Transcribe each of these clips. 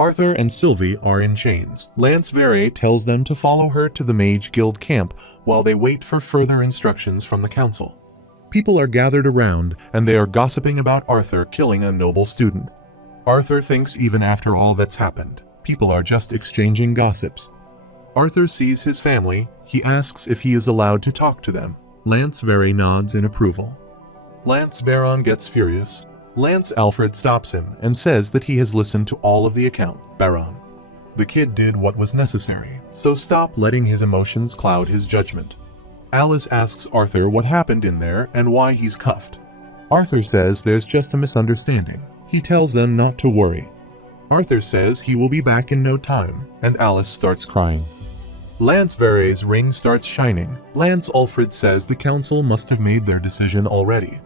Arthur and Sylvie are in chains. Lance Vere tells them to follow her to the Mage Guild camp while they wait for further instructions from the council. People are gathered around, and they are gossiping about Arthur killing a noble student. Arthur thinks even after all that's happened, people are just exchanging gossips. Arthur sees his family. He asks if he is allowed to talk to them. Lance Vere nods in approval. Lance Baron gets furious. Lance Alfred stops him and says that he has listened to all of the account. Baron, the kid did what was necessary, so stop letting his emotions cloud his judgment. Alice asks Arthur what happened in there and why he's cuffed. Arthur says there's just a misunderstanding. He tells them not to worry. Arthur says he will be back in no time, and Alice starts crying. Lance Vere's ring starts shining. Lance Alfred says the council must have made their decision already.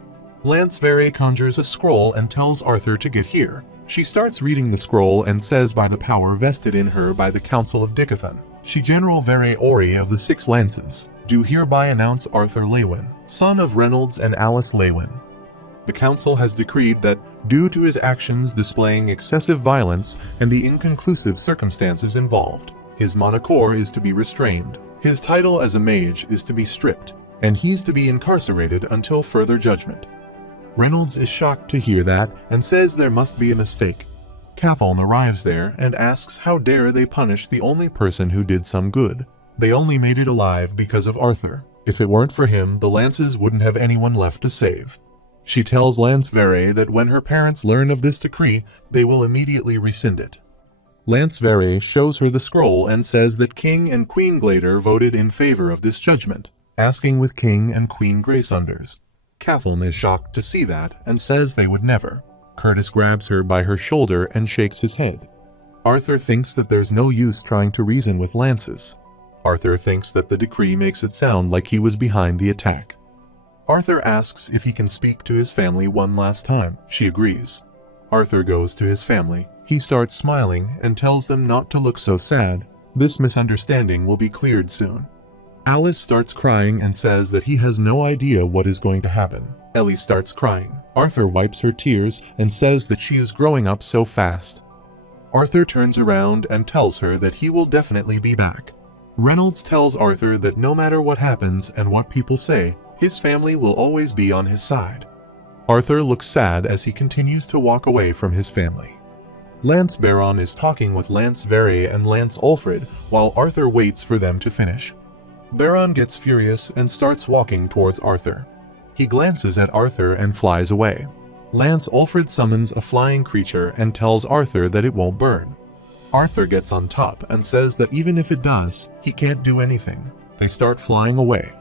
Lance Vere conjures a scroll and tells Arthur to get here. She starts reading the scroll and says by the power vested in her by the Council of Dickathon, she General Vere Ori of the Six Lances, do hereby announce Arthur Lewin, son of Reynolds and Alice Lewin. The council has decreed that, due to his actions displaying excessive violence and the inconclusive circumstances involved, his monocore is to be restrained, his title as a mage is to be stripped, and he's to be incarcerated until further judgment. Reynolds is shocked to hear that and says there must be a mistake. Cathal arrives there and asks how dare they punish the only person who did some good. They only made it alive because of Arthur. If it weren't for him, the Lances wouldn't have anyone left to save. She tells Lance Vere that when her parents learn of this decree, they will immediately rescind it. Lance Vere shows her the scroll and says that King and Queen Glader voted in favor of this judgment, asking with King and Queen Graysunders. Cathal is shocked to see that and says they would never. Curtis grabs her by her shoulder and shakes his head. Arthur thinks that there's no use trying to reason with Lances. Arthur thinks that the decree makes it sound like he was behind the attack. Arthur asks if he can speak to his family one last time. She agrees. Arthur goes to his family. He starts smiling and tells them not to look so sad. This misunderstanding will be cleared soon. Alice starts crying and says that he has no idea what is going to happen. Ellie starts crying. Arthur wipes her tears and says that she is growing up so fast. Arthur turns around and tells her that he will definitely be back. Reynolds tells Arthur that no matter what happens and what people say, his family will always be on his side. Arthur looks sad as he continues to walk away from his family. Lance Baron is talking with Lance Vere and Lance Alfred while Arthur waits for them to finish. Baron gets furious and starts walking towards Arthur. He glances at Arthur and flies away. Lance Alfred summons a flying creature and tells Arthur that it won't burn. Arthur gets on top and says that even if it does, he can't do anything. They start flying away.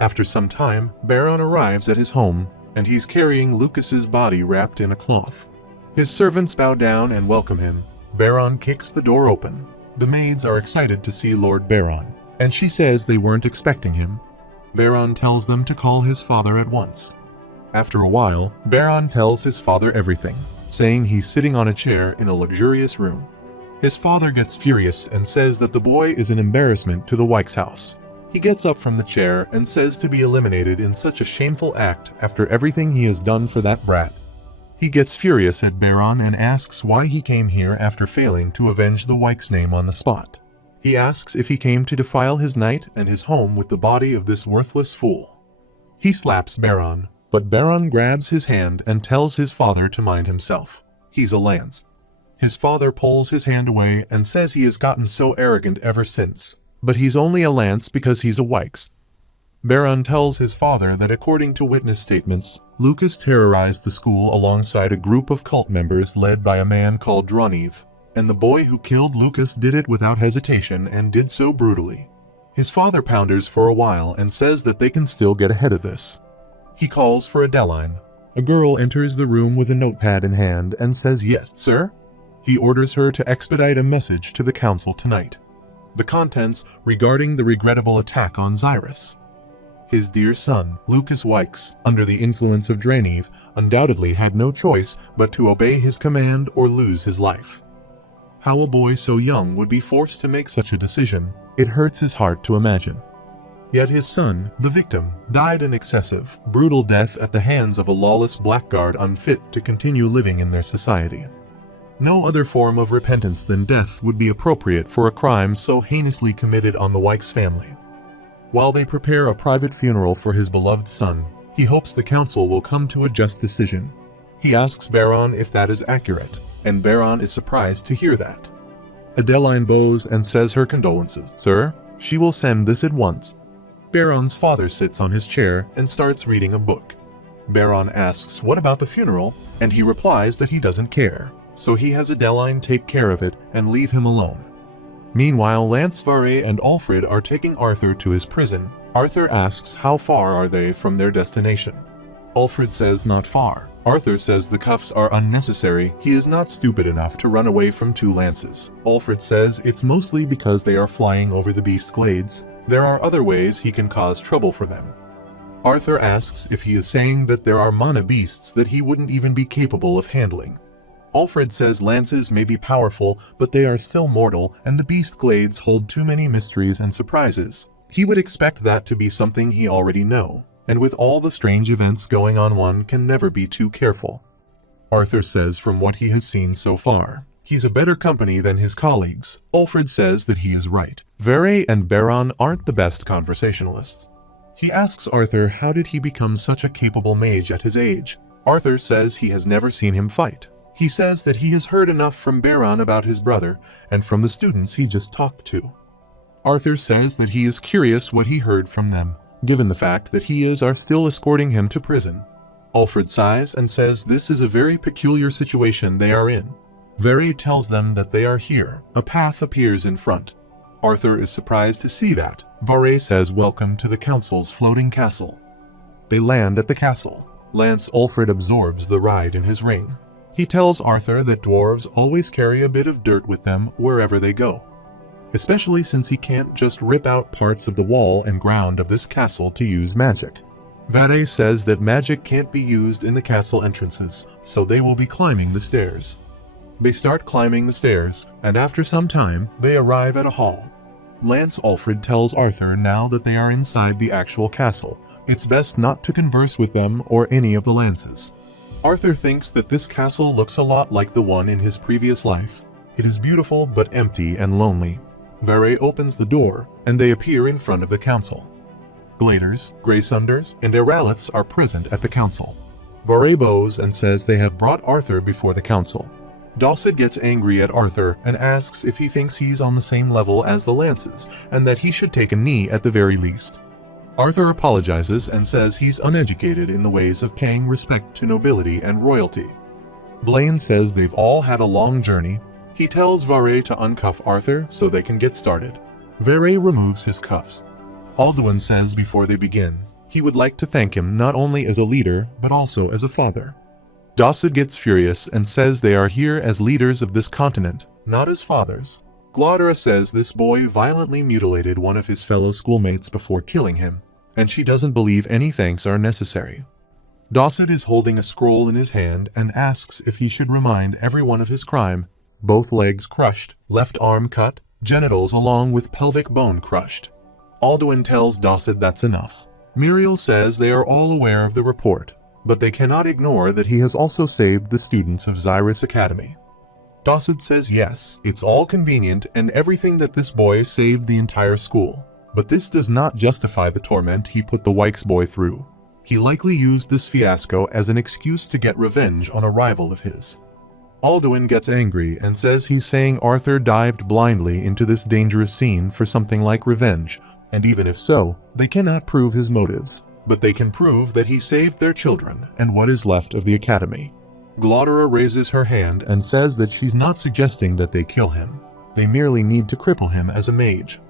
After some time, Baron arrives at his home, and he's carrying Lucas's body wrapped in a cloth. His servants bow down and welcome him. Baron kicks the door open. The maids are excited to see Lord Baron, and she says they weren't expecting him. Baron tells them to call his father at once. After a while, Baron tells his father everything, saying he's sitting on a chair in a luxurious room. His father gets furious and says that the boy is an embarrassment to the Wykes house. He gets up from the chair and says to be eliminated in such a shameful act after everything he has done for that brat. He gets furious at Baron and asks why he came here after failing to avenge the Wykes name on the spot. He asks if he came to defile his night and his home with the body of this worthless fool. He slaps Baron, but Baron grabs his hand and tells his father to mind himself. He's a Lance. His father pulls his hand away and says he has gotten so arrogant ever since. But he's only a Lance because he's a Wykes. Baron tells his father that according to witness statements, Lucas terrorized the school alongside a group of cult members led by a man called Droniv, and the boy who killed Lucas did it without hesitation and did so brutally. His father ponders for a while and says that they can still get ahead of this. He calls for Adeline. A girl enters the room with a notepad in hand and says, "Yes, sir?" He orders her to expedite a message to the council tonight. The contents regarding the regrettable attack on Xyrus. His dear son, Lucas Wykes, under the influence of Draniv, undoubtedly had no choice but to obey his command or lose his life. How a boy so young would be forced to make such a decision, it hurts his heart to imagine. Yet his son, the victim, died an excessive, brutal death at the hands of a lawless blackguard unfit to continue living in their society. No other form of repentance than death would be appropriate for a crime so heinously committed on the Wykes family. While they prepare a private funeral for his beloved son, he hopes the council will come to a just decision. He asks Baron if that is accurate, and Baron is surprised to hear that. Adeline bows and says her condolences. Sir, she will send this at once. Baron's father sits on his chair and starts reading a book. Baron asks what about the funeral, and he replies that he doesn't care, so he has Adeline take care of it and leave him alone. Meanwhile, Lance Varé and Alfred are taking Arthur to his prison. Arthur asks how far are they from their destination. Alfred says not far. Arthur says the cuffs are unnecessary, he is not stupid enough to run away from two lances. Alfred says it's mostly because they are flying over the beast glades. There are other ways he can cause trouble for them. Arthur asks if he is saying that there are mana beasts that he wouldn't even be capable of handling. Alfred says lances may be powerful, but they are still mortal, and the beast glades hold too many mysteries and surprises. He would expect that to be something he already know, and with all the strange events going on, one can never be too careful. Arthur says from what he has seen so far, he's a better company than his colleagues. Alfred says that he is right. Varé and Baron aren't the best conversationalists. He asks Arthur how did he become such a capable mage at his age. Arthur says he has never seen him fight. He says that he has heard enough from Baron about his brother and from the students he just talked to. Arthur says that he is curious what he heard from them, given the fact that are still escorting him to prison. Alfred sighs and says this is a very peculiar situation they are in. Varé tells them that they are here. A path appears in front. Arthur is surprised to see that. Varé says welcome to the council's floating castle. They land at the castle. Lance Alfred absorbs the ride in his ring. He tells Arthur that dwarves always carry a bit of dirt with them wherever they go, especially since he can't just rip out parts of the wall and ground of this castle to use magic. Varé says that magic can't be used in the castle entrances, so they will be climbing the stairs. They start climbing the stairs, and after some time, they arrive at a hall. Lance Alfred tells Arthur now that they are inside the actual castle, it's best not to converse with them or any of the lances. Arthur thinks that this castle looks a lot like the one in his previous life. It is beautiful but empty and lonely. Varé opens the door, and they appear in front of the council. Gladers, Greysunders, and Eraliths are present at the council. Varé bows and says they have brought Arthur before the council. Dawsett gets angry at Arthur and asks if he thinks he's on the same level as the lances, and that he should take a knee at the very least. Arthur apologizes and says he's uneducated in the ways of paying respect to nobility and royalty. Blaine says they've all had a long journey. He tells Varé to uncuff Arthur so they can get started. Varé removes his cuffs. Alduin says before they begin, he would like to thank him not only as a leader, but also as a father. Dawsett gets furious and says they are here as leaders of this continent, not as fathers. Glodera says this boy violently mutilated one of his fellow schoolmates before killing him, and she doesn't believe any thanks are necessary. Dawsett is holding a scroll in his hand and asks if he should remind everyone of his crime: both legs crushed, left arm cut, genitals along with pelvic bone crushed. Alduin tells Dawsett that's enough. Muriel says they are all aware of the report, but they cannot ignore that he has also saved the students of Xyrus Academy. Dawsett says yes, it's all convenient and everything that this boy saved the entire school, but this does not justify the torment he put the Wykes boy through. He likely used this fiasco as an excuse to get revenge on a rival of his. Alduin gets angry and says he's saying Arthur dived blindly into this dangerous scene for something like revenge, and even if so, they cannot prove his motives, but they can prove that he saved their children and what is left of the academy. Glodera raises her hand and says that she's not suggesting that they kill him. They merely need to cripple him as a mage.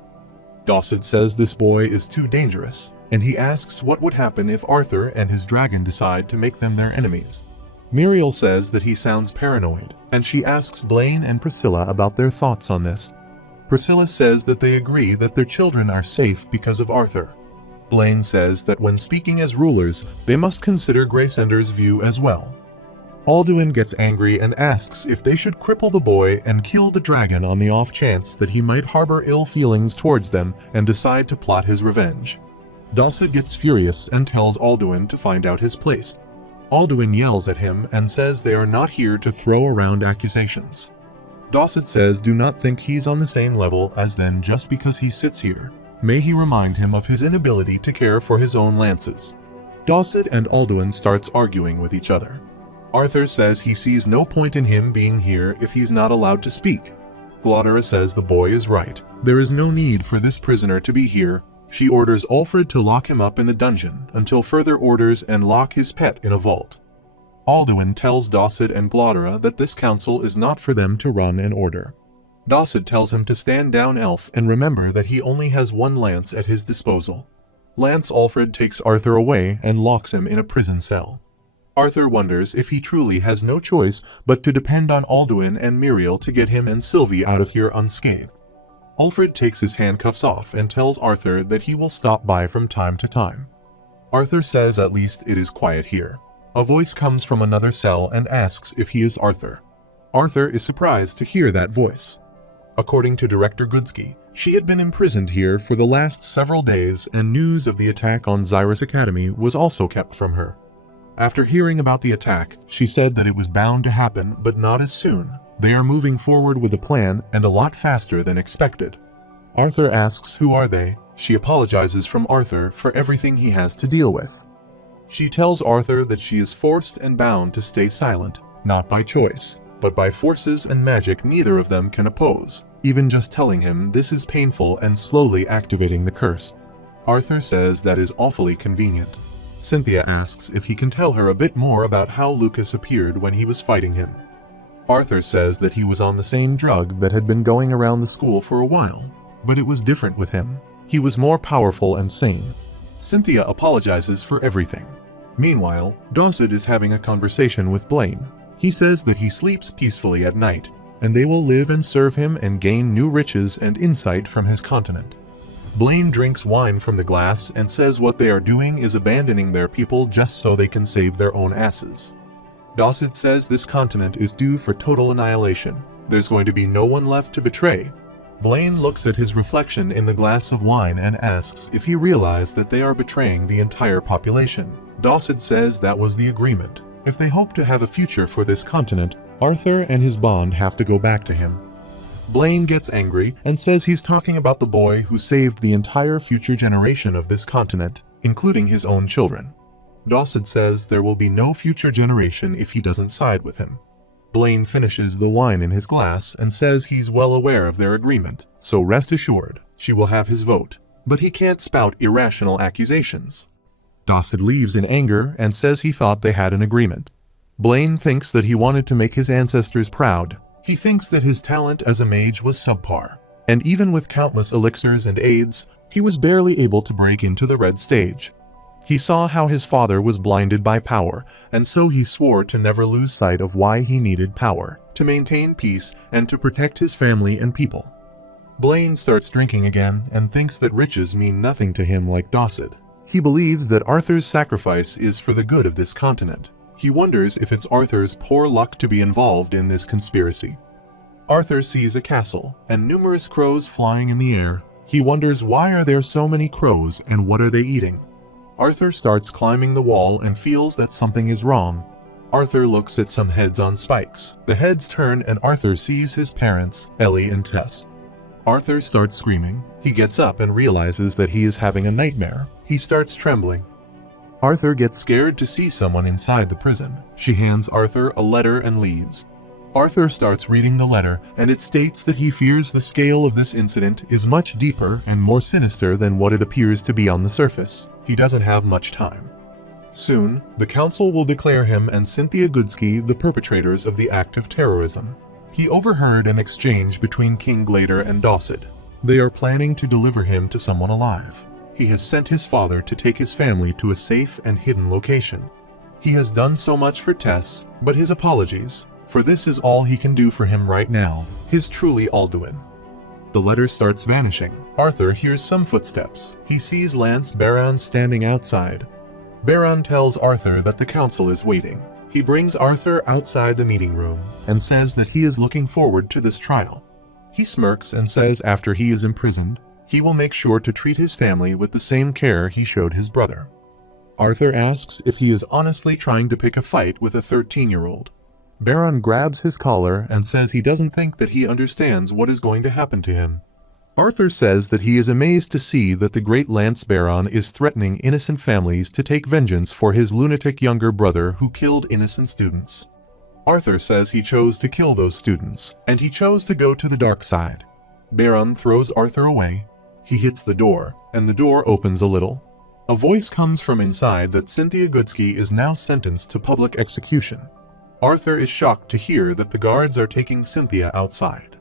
Dawsett says this boy is too dangerous, and he asks what would happen if Arthur and his dragon decide to make them their enemies. Muriel says that he sounds paranoid, and she asks Blaine and Priscilla about their thoughts on this. Priscilla says that they agree that their children are safe because of Arthur. Blaine says that when speaking as rulers, they must consider Greysunder's view as well. Alduin gets angry and asks if they should cripple the boy and kill the dragon on the off chance that he might harbor ill feelings towards them and decide to plot his revenge. Dawsett gets furious and tells Alduin to find out his place. Alduin yells at him and says they are not here to throw around accusations. Dosset says do not think he's on the same level as them just because he sits here. May he remind him of his inability to care for his own lances. Dosset and Alduin starts arguing with each other. Arthur says he sees no point in him being here if he's not allowed to speak. Glodera says the boy is right. There is no need for this prisoner to be here. She orders Alfred to lock him up in the dungeon until further orders and lock his pet in a vault. Alduin tells Dosset and Glodera that this council is not for them to run and order. Dosset tells him to stand down Elf and remember that he only has one lance at his disposal. Lance Alfred takes Arthur away and locks him in a prison cell. Arthur wonders if he truly has no choice but to depend on Alduin and Muriel to get him and Sylvie out of here unscathed. Alfred takes his handcuffs off and tells Arthur that he will stop by from time to time. Arthur says at least it is quiet here. A voice comes from another cell and asks if he is Arthur. Arthur is surprised to hear that voice. According to Director Goodsky, she had been imprisoned here for the last several days and news of the attack on Xyrus Academy was also kept from her. After hearing about the attack, she said that it was bound to happen, but not as soon. They are moving forward with a plan and a lot faster than expected. Arthur asks who are they. She apologizes from Arthur for everything he has to deal with. She tells Arthur that she is forced and bound to stay silent, not by choice, but by forces and magic neither of them can oppose. Even just telling him this is painful and slowly activating the curse. Arthur says that is awfully convenient. Cynthia asks if he can tell her a bit more about how Lucas appeared when he was fighting him. Arthur says that he was on the same drug that had been going around the school for a while, but it was different with him. He was more powerful and sane. Cynthia apologizes for everything. Meanwhile, Dosset is having a conversation with Blaine. He says that he sleeps peacefully at night, and they will live and serve him and gain new riches and insight from his continent. Blaine drinks wine from the glass and says what they are doing is abandoning their people just so they can save their own asses. Dosset says this continent is due for total annihilation. There's going to be no one left to betray. Blaine looks at his reflection in the glass of wine and asks if he realized that they are betraying the entire population. Dosset says that was the agreement. If they hope to have a future for this continent, Arthur and his bond have to go back to him. Blaine gets angry and says he's talking about the boy who saved the entire future generation of this continent, including his own children. Dosset says there will be no future generation if he doesn't side with him. Blaine finishes the wine in his glass and says he's well aware of their agreement, so rest assured, she will have his vote. But he can't spout irrational accusations. Dosset leaves in anger and says he thought they had an agreement. Blaine thinks that he wanted to make his ancestors proud. He thinks that his talent as a mage was subpar, and even with countless elixirs and aids, he was barely able to break into the red stage. He saw how his father was blinded by power, and so he swore to never lose sight of why he needed power, to maintain peace and to protect his family and people. Blaine starts drinking again and thinks that riches mean nothing to him like Dosset. He believes that Arthur's sacrifice is for the good of this continent. He wonders if it's Arthur's poor luck to be involved in this conspiracy. Arthur sees a castle and numerous crows flying in the air. He wonders why are there so many crows and what are they eating? Arthur starts climbing the wall and feels that something is wrong. Arthur looks at some heads on spikes. The heads turn and Arthur sees his parents, Ellie and Tess. Arthur starts screaming. He gets up and realizes that he is having a nightmare. He starts trembling. Arthur gets scared to see someone inside the prison. She hands Arthur a letter and leaves. Arthur starts reading the letter, and it states that he fears the scale of this incident is much deeper and more sinister than what it appears to be on the surface. He doesn't have much time. Soon, the council will declare him and Cynthia Goodsky the perpetrators of the act of terrorism. He overheard an exchange between King Glader and Dosset. They are planning to deliver him to someone alive. He has sent his father to take his family to a safe and hidden location. He has done so much for Tess, but his apologies, for this is all he can do for him right now, his truly Alduin. The letter starts vanishing. Arthur hears some footsteps. He sees Lance Baron standing outside. Baron tells Arthur that the council is waiting. He brings Arthur outside the meeting room and says that he is looking forward to this trial. He smirks and says after he is imprisoned, he will make sure to treat his family with the same care he showed his brother. Arthur asks if he is honestly trying to pick a fight with a 13-year-old. Baron grabs his collar and says he doesn't think that he understands what is going to happen to him. Arthur says that he is amazed to see that the great Lance Baron is threatening innocent families to take vengeance for his lunatic younger brother who killed innocent students. Arthur says he chose to kill those students, and he chose to go to the dark side. Baron throws Arthur away. He hits the door, and the door opens a little. A voice comes from inside that Cynthia Goodsky is now sentenced to public execution. Arthur is shocked to hear that the guards are taking Cynthia outside.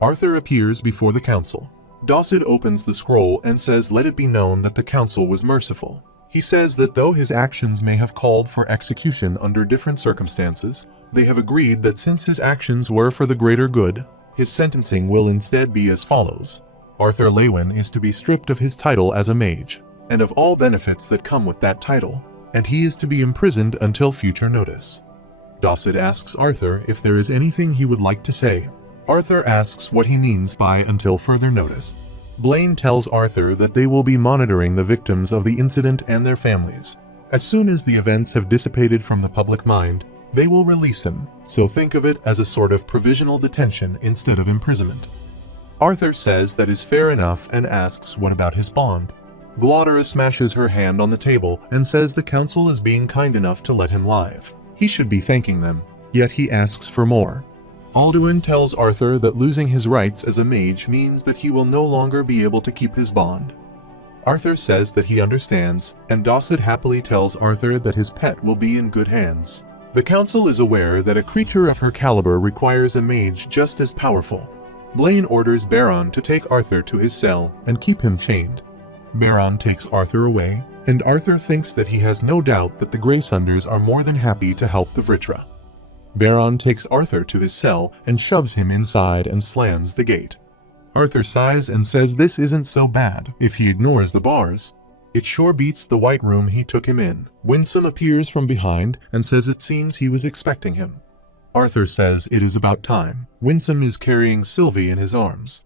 Arthur appears before the council. Dawson opens the scroll and says let it be known that the council was merciful. He says that though his actions may have called for execution under different circumstances, they have agreed that since his actions were for the greater good, his sentencing will instead be as follows. Arthur Lewin is to be stripped of his title as a mage, and of all benefits that come with that title, and he is to be imprisoned until future notice. Dawson asks Arthur if there is anything he would like to say. Arthur asks what he means by until further notice. Blaine tells Arthur that they will be monitoring the victims of the incident and their families. As soon as the events have dissipated from the public mind, they will release him, so think of it as a sort of provisional detention instead of imprisonment. Arthur says that is fair enough and asks what about his bond. Glotera smashes her hand on the table and says the council is being kind enough to let him live. He should be thanking them, yet he asks for more. Alduin tells Arthur that losing his rights as a mage means that he will no longer be able to keep his bond. Arthur says that he understands, and Dawson happily tells Arthur that his pet will be in good hands. The council is aware that a creature of her caliber requires a mage just as powerful. Blaine orders Baron to take Arthur to his cell and keep him chained. Baron takes Arthur away, and Arthur thinks that he has no doubt that the Greysunders are more than happy to help the Vritra. Baron takes Arthur to his cell and shoves him inside and slams the gate. Arthur sighs and says this isn't so bad if he ignores the bars. It sure beats the white room he took him in. Winsome appears from behind and says it seems he was expecting him. Arthur says it is about time. Winsome is carrying Sylvie in his arms.